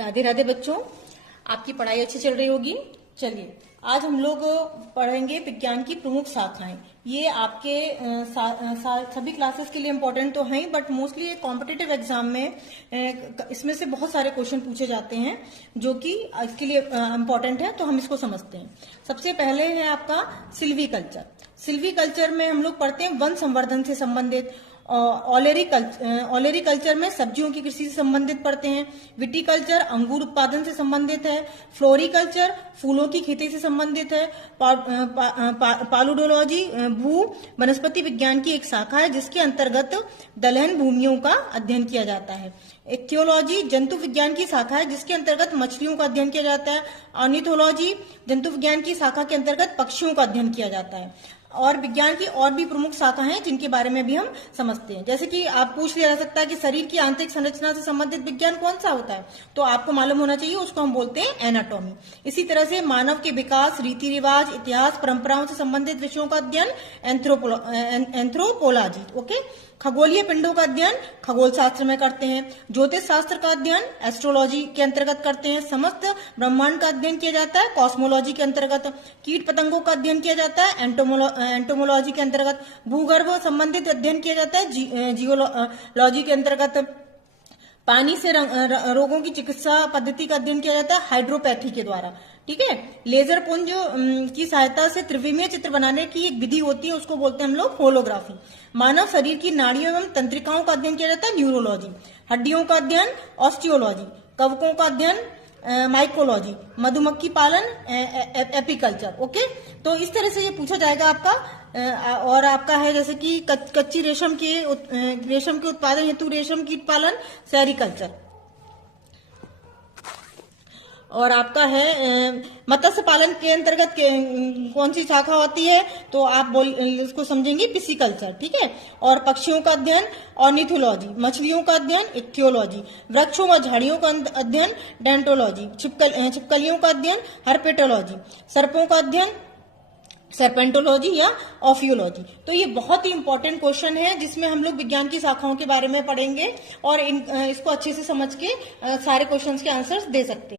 राधे राधे बच्चों, आपकी पढ़ाई अच्छी चल रही होगी। चलिए आज हम लोग पढ़ेंगे विज्ञान की प्रमुख शाखाएं। ये आपके सभी क्लासेस के लिए इम्पोर्टेंट तो हैं, बट मोस्टली ये कॉम्पिटिटिव एग्जाम में इसमें से बहुत सारे क्वेश्चन पूछे जाते हैं जो कि इसके लिए इम्पोर्टेंट है। तो हम इसको समझते हैं। सबसे पहले है आपका सिल्वीकल्चर। सिल्वीकल्चर में हम लोग पढ़ते हैं वन संवर्धन से संबंधित। ऑलेरी कल्चर में सब्जियों की कृषि से संबंधित पढ़ते हैं। विटीकल्चर अंगूर उत्पादन से संबंधित है। फ्लोरिकल्चर फूलों की खेती से संबंधित है। पालुडोलॉजी भू वनस्पति विज्ञान की एक शाखा है जिसके अंतर्गत दलहन भूमियों का अध्ययन किया जाता है। इक्थियोलॉजी जंतु विज्ञान की शाखा है जिसके अंतर्गत मछलियों का अध्ययन किया जाता है। ऑर्निथोलॉजी जंतु विज्ञान की शाखा के अंतर्गत पक्षियों का अध्ययन किया जाता है। और विज्ञान की और भी प्रमुख शाखा हैं जिनके बारे में भी हम समझते हैं। जैसे कि आप पूछ लिया जा सकता है कि शरीर की आंतरिक संरचना से संबंधित विज्ञान कौन सा होता है, तो आपको मालूम होना चाहिए, उसको हम बोलते हैं एनाटॉमी। इसी तरह से मानव के विकास, रीति रिवाज, इतिहास, परंपराओं से संबंधित विषयों का अध्ययन एंथ्रोपोलॉजी। ओके। खगोलीय पिंडों का अध्ययन खगोल शास्त्र में करते हैं। ज्योतिष शास्त्र का अध्ययन एस्ट्रोलॉजी के अंतर्गत करते हैं। समस्त ब्रह्मांड का अध्ययन किया जाता है कॉस्मोलॉजी के अंतर्गत। कीट पतंगों का अध्ययन किया जाता है एंटोमोलॉजी के अंतर्गत। भूगर्भ संबंधित अध्ययन किया जाता है जियोलॉजी के अंतर्गत। पानी से रोगों की चिकित्सा पद्धति का अध्ययन किया जाता है हाइड्रोपैथी के द्वारा। ठीक है। लेजर पुंज की सहायता से त्रिविमीय चित्र बनाने की एक विधि होती है, उसको बोलते हैं हम लोग होलोग्राफी। मानव शरीर की नाड़ियों एवं तंत्रिकाओं का अध्ययन किया जाता है न्यूरोलॉजी। हड्डियों का अध्ययन ऑस्टियोलॉजी। कवकों का अध्ययन माइकोलॉजी। मधुमक्खी पालन एपीकल्चर। ओके। तो इस तरह से ये पूछा जाएगा आपका। और आपका है जैसे कि कच्ची रेशम के उत्पादन हेतु रेशम कीट पालन सेरिकल्चर। और आपका है मत्स्य पालन के अंतर्गत कौन सी शाखा होती है, तो आप इसको समझेंगे पिसिकल्चर। ठीक है। और पक्षियों का अध्ययन ऑर्निथोलॉजी। मछलियों का अध्ययन इक्थियोलॉजी। वृक्षों व झाड़ियों का अध्ययन डेंटोलॉजी। छिपकलियों का अध्ययन हर्पेटोलॉजी। सर्पों का अध्ययन सर्पेंटोलॉजी या ऑफियोलॉजी। तो ये बहुत ही इंपॉर्टेंट क्वेश्चन है जिसमें हम लोग विज्ञान की शाखाओं के बारे में पढ़ेंगे और इसको अच्छे से समझ के सारे क्वेश्चंस के आंसर्स दे सकते हैं।